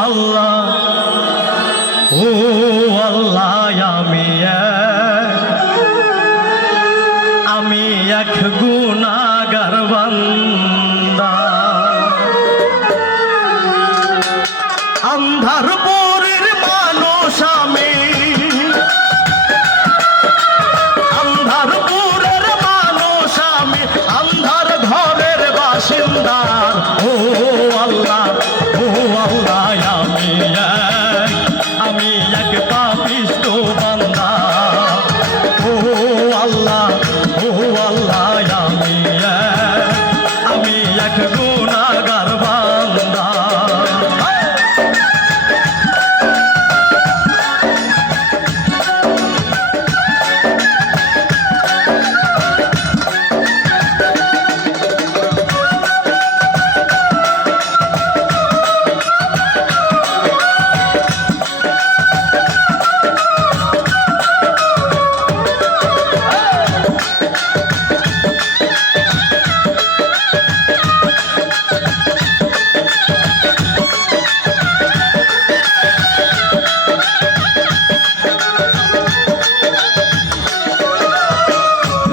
আল্লাহ ও আল্লাহ আমি এক গুনাহগার বান্দা আন্ধারপুরের মানুষ আমি আন্ধারপুরের মানুষ আমি আন্ধার ঘরের বাসিন্দা ও আল্লাহ আমি এক পাপিষ্ঠ বান্দা ও আল্লাহ আমি এক গুনাহগার বান্দা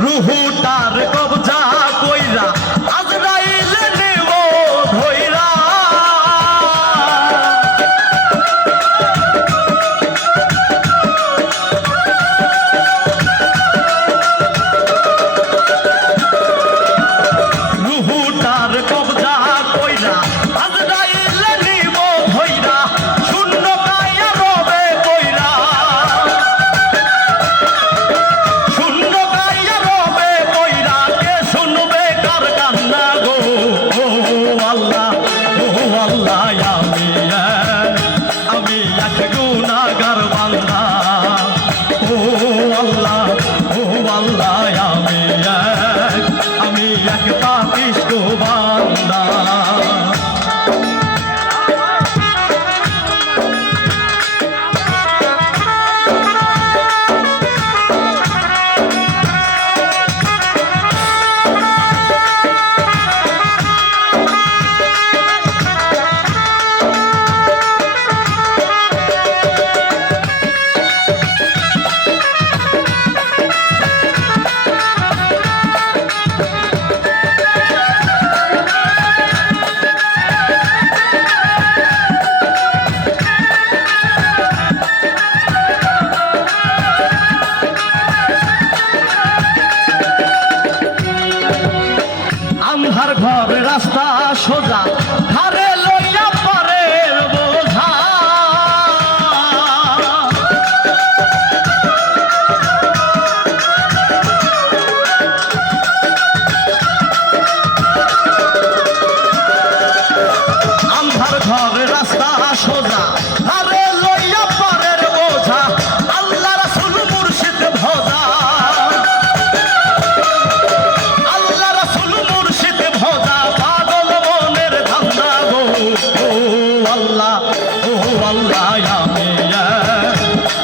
রুহুটার কবজা কইরা আজরাইল নিব ধইরা রুহুটার কবজা কইরা আজরাইল নিব ধইরা শূন্য কায়া রবে কইরা শূন্য কায়া রবে কইরা কে শুনবে কার কান্না গো ও আল্লাহ আমি এক গুনাহগার বান্দা ও আল্লাহ আমি এক পাপিষ্ঠ বান্দা আন্ধার ঘর রাস্তা সোজা ধারে লইয়া পরের বোঝা আন্ধার ঘর রাস্তা সোজা ধারে লইয়া পরের বোঝা আল্লাহ রাসূল মুর্শিদ ভোজা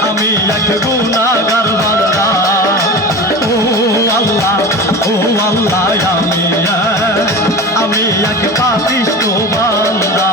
আমি এক গুনাহগার বান্দা ও আল্লাহ আমি এক পাপিষ্ঠ বান্দা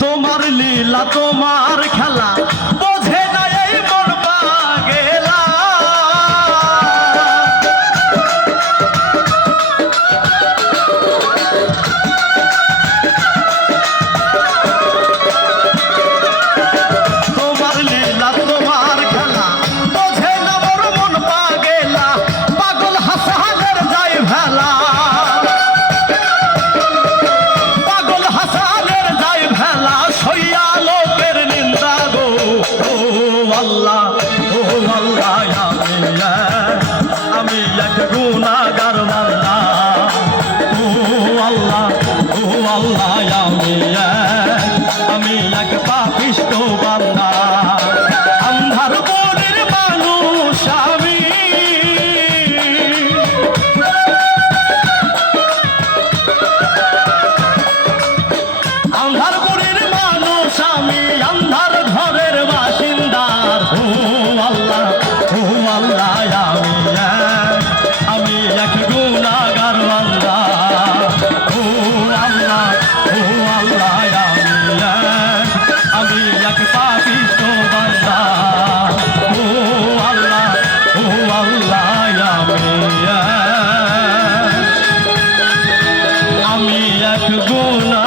তোমার লীলা তোমার খেলা বোঝে না এই মন পাগেলা তোমার লীলা তোমার খেলা বোঝে না মোর মন পাগেলা পাগল হাসানের যায় ভেলা পাগল হাসানের যায় ভেলা সইয়া লোকের নিন্দা গো ও আল্লাহ আল্লাহ আমি এক গুনাহগার বান্দা ও আল্লাহ আমি এক পাপিষ্ঠ বান্দা আন্ধার মনের মানুষ আমি আন্ধার মনের মানুষ আমি আন্ধার ঘরের বাসিন্দার ও আল্লাহ আমি এক গুনাহগার বান্দা ও আল্লাহ আমি এক পাপিষ্ঠ বান্দা ও আল্লাহ আমি এক গুনাহগার